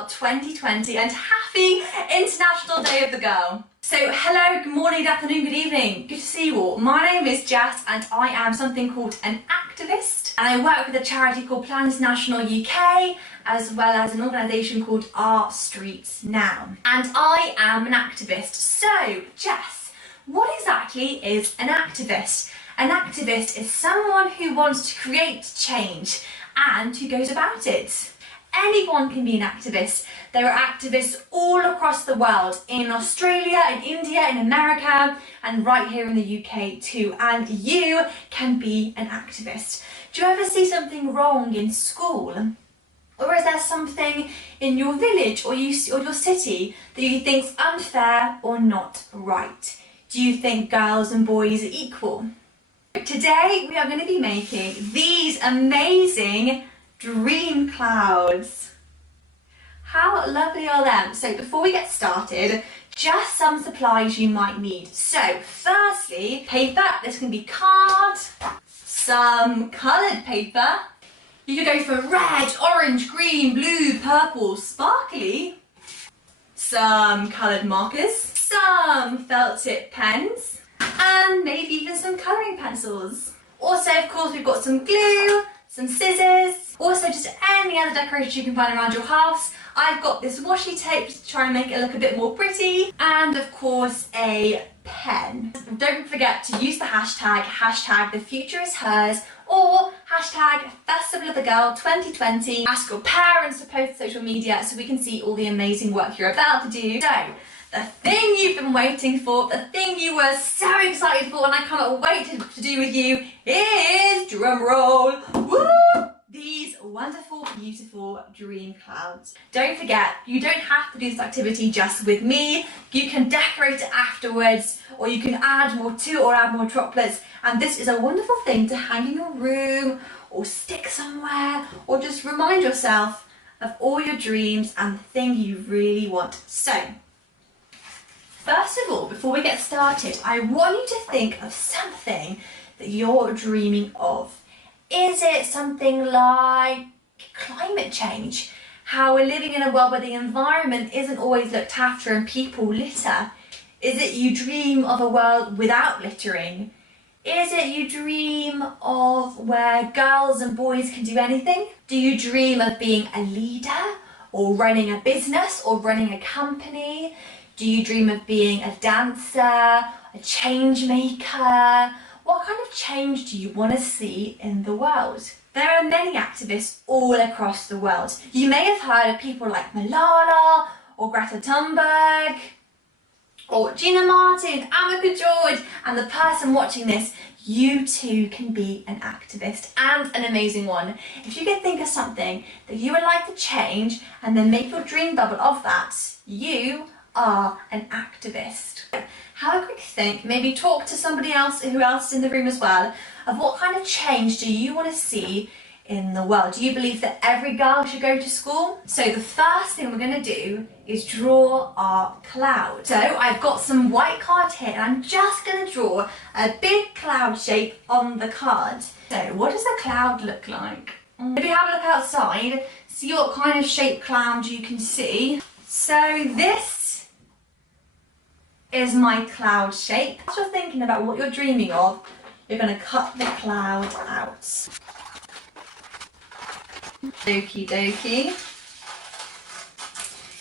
Girl 2020 and happy International Day of the Girl. So hello, good morning, good afternoon, good evening, good to see you all. My name is Jess and I am something called an activist, and I work with a charity called Plan International UK as well as an organisation called Our Streets Now. And I am an activist. So Jess, what exactly is an activist? An activist is someone who wants to create change and who goes about it. Anyone can be an activist. There are activists all across the world, in Australia, in India, in America, and right here in the UK too. And you can be an activist. Do you ever see something wrong in school? Or is there something in your village or your city that you think is unfair or not right? Do you think girls and boys are equal? Today we are going to be making these amazing dream clouds. How lovely are them? So before we get started, just some supplies you might need. So firstly, paper. This can be card, some coloured paper. You could go for red, orange, green, blue, purple, sparkly. Some coloured markers, some felt tip pens, and maybe even some colouring pencils. Also, of course, we've got some glue, some scissors, also just any other decorations you can find around your house. I've got this washi tape just to try and make it look a bit more pretty, and of course a pen. Don't forget to use the hashtag the future is hers, or hashtag Festival of the Girl 2020. Ask your parents to post to social media so we can see all the amazing work you're about to do. So, the thing you've been waiting for, the thing you were so excited for and I cannot wait to do with you is, drum roll, woo! These wonderful, beautiful dream clouds. Don't forget, you don't have to do this activity just with me. You can decorate it afterwards, or you can add more to it or add more droplets. And this is a wonderful thing to hang in your room or stick somewhere, or just remind yourself of all your dreams and the thing you really want. So, first of all, before we get started, I want you to think of something that you're dreaming of. Is it something like climate change? How we're living in a world where the environment isn't always looked after and people litter? Is it you dream of a world without littering? Is it you dream of where girls and boys can do anything? Do you dream of being a leader or running a business or running a company? Do you dream of being a dancer, a change maker? What kind of change do you want to see in the world? There are many activists all across the world. You may have heard of people like Malala or Greta Thunberg or Gina Martin, Amika George, and the person watching this, you too can be an activist, and an amazing one. If you can think of something that you would like to change and then make your dream bubble of that, you are an activist. Have a quick think, maybe talk to somebody else who else is in the room as well, of what kind of change do you want to see in the world? Do you believe that every girl should go to school? So the first thing we're going to do is draw our cloud. So I've got some white card here and I'm just going to draw a big cloud shape on the card. So what does a cloud look like? Maybe have a look outside, see what kind of shaped cloud you can see. So this is my cloud shape. As you're thinking about what you're dreaming of, you're going to cut the cloud out. Okie dokie.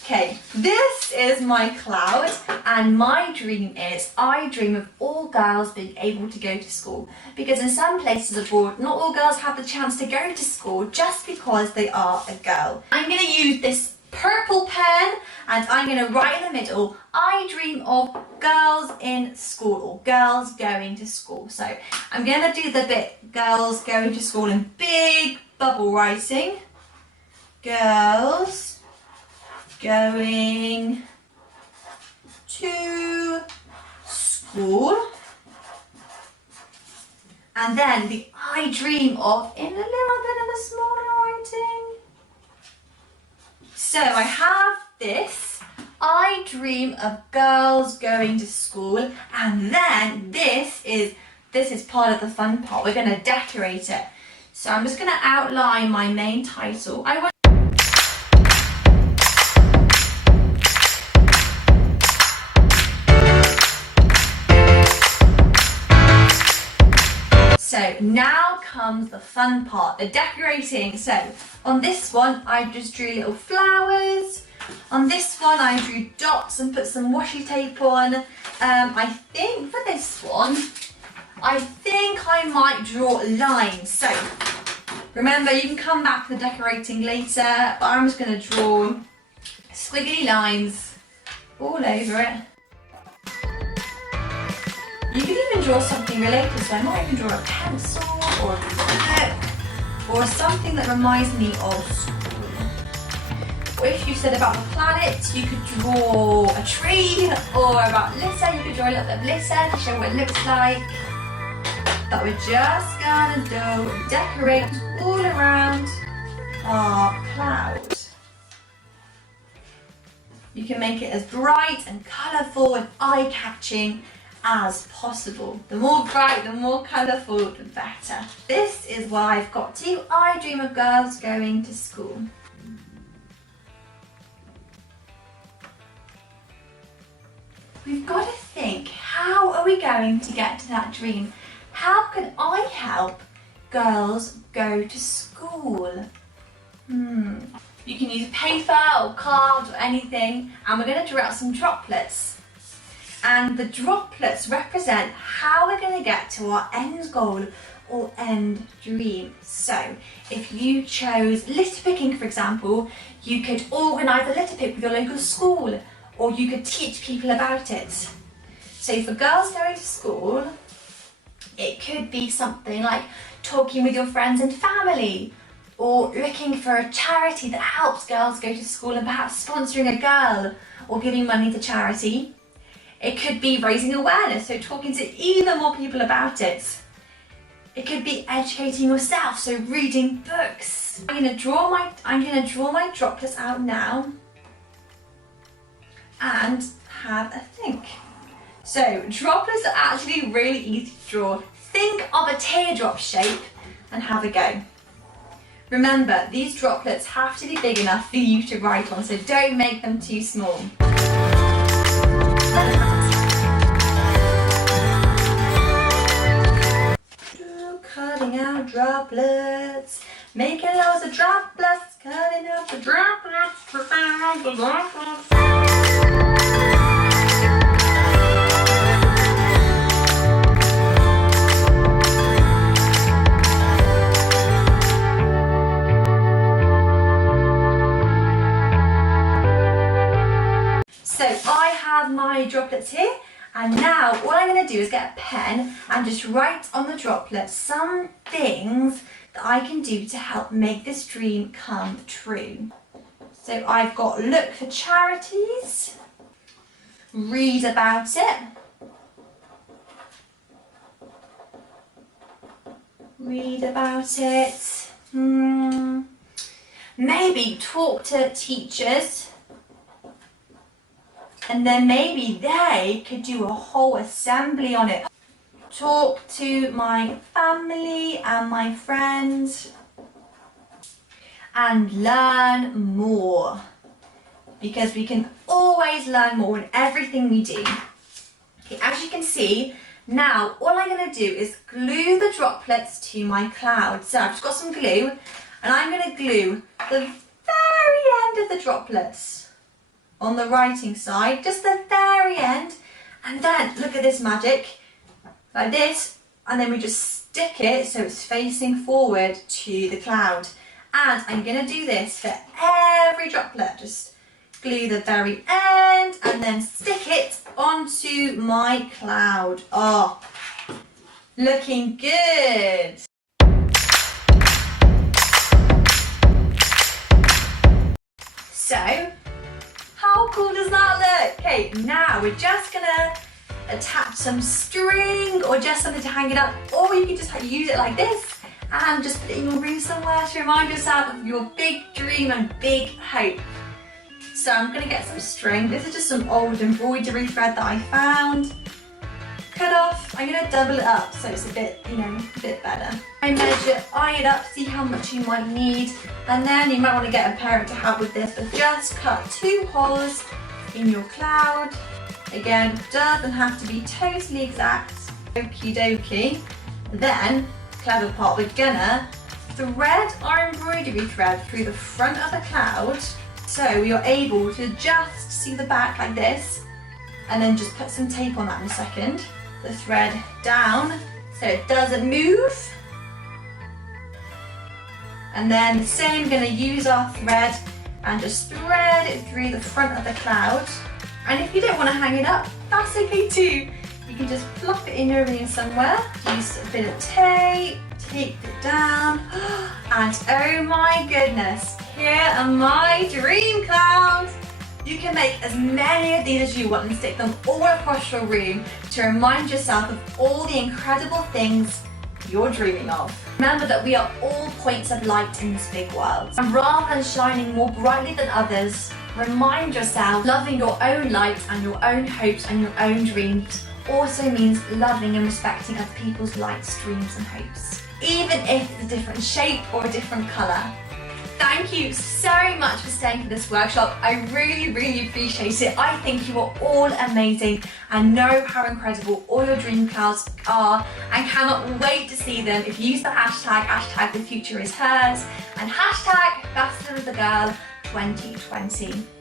Okay, this is my cloud, and my dream is, I dream of all girls being able to go to school, because in some places abroad, not all girls have the chance to go to school just because they are a girl. I'm going to use this purple pen and I'm going to write in the middle, I dream of girls in school, or girls going to school. So I'm going to do the bit girls going to school in big bubble writing. Girls going to school. And then the I dream of in a little bit of a smaller writing. So I have this, I dream of girls going to school, and then this is part of the fun part. We're going to decorate it. So I'm just going to outline my main title. So now comes the fun part, the decorating. So on this one, I just drew little flowers. On this one, I drew dots and put some washi tape on. I think for this one, I think I might draw lines. So remember, you can come back to the decorating later, but I'm just going to draw squiggly lines all over it. You can even draw something related, so I might even draw a pencil or a book or something that reminds me of school. Or if you said about the planets, you could draw a tree, or about litter, you could draw a little bit of litter to show what it looks like. But we're just gonna decorate all around our cloud. You can make it as bright and colourful and eye-catching as possible. The more bright, the more colourful, the better. This is what I've got to. I dream of girls going to school. We've got to think, how are we going to get to that dream? How can I help girls go to school? You can use paper or cards or anything, and we're going to draw out some droplets. And the droplets represent how we're going to get to our end goal or end dream. So if you chose litter picking, for example, you could organise a litter pick with your local school, or you could teach people about it. So for girls going to school, it could be something like talking with your friends and family, or looking for a charity that helps girls go to school and perhaps sponsoring a girl or giving money to charity. It could be raising awareness, so talking to even more people about it. It could be educating yourself, so reading books. I'm gonna draw my droplets out now and have a think. So droplets are actually really easy to draw. Think of a teardrop shape and have a go. Remember, these droplets have to be big enough for you to write on, so don't make them too small. Cutting out droplets, making loads of droplets, cutting out the droplets, cutting out the droplets. So I have my droplets here, and now all I'm going to do is get a pen and just write on the droplets some things that I can do to help make this dream come true. So I've got look for charities, read about it, maybe talk to teachers. And then maybe they could do a whole assembly on it. Talk to my family and my friends and learn more. Because we can always learn more in everything we do. Okay, as you can see, now all I'm going to do is glue the droplets to my cloud. So I've just got some glue, and I'm going to glue the very end of the droplets on the writing side, just the very end, and then look at this magic, like this, and then we just stick it so it's facing forward to the cloud. And I'm gonna do this for every droplet, just glue the very end and then stick it onto my cloud. Oh, looking good. So, how cool does that look? Okay, now we're just gonna attach some string or just something to hang it up, or you can just use it like this and just put it in your room somewhere to remind yourself of your big dream and big hope. So I'm gonna get some string. This is just some old embroidery thread that I found. Cut off, I'm gonna double it up so it's a bit, a bit better. I measure, eye it up, see how much you might need, and then you might want to get a parent to help with this, but just cut 2 holes in your cloud. Again, doesn't have to be totally exact. Okie dokie. Then clever part. We're gonna thread our embroidery thread through the front of the cloud so you're able to just see the back like this, and then just put some tape on that in a second. The thread down so it doesn't move. And then the same, we're going to use our thread and just thread it through the front of the cloud. And if you don't want to hang it up, that's okay too. You can just flop it in your room somewhere. Use a bit of tape, tape it down. And oh my goodness, here are my dream clouds. You can make as many of these as you want and stick them all across your room to remind yourself of all the incredible things you're dreaming of. Remember that we are all points of light in this big world. And rather than shining more brightly than others, remind yourself loving your own light and your own hopes and your own dreams also means loving and respecting other people's lights, dreams and hopes, even if it's a different shape or a different colour. Thank you so much for staying for this workshop. I really, really appreciate it. I think you are all amazing and know how incredible all your dream clouds are and cannot wait to see them if you use the hashtag the future is hers, and hashtag Best of the Girl 2020.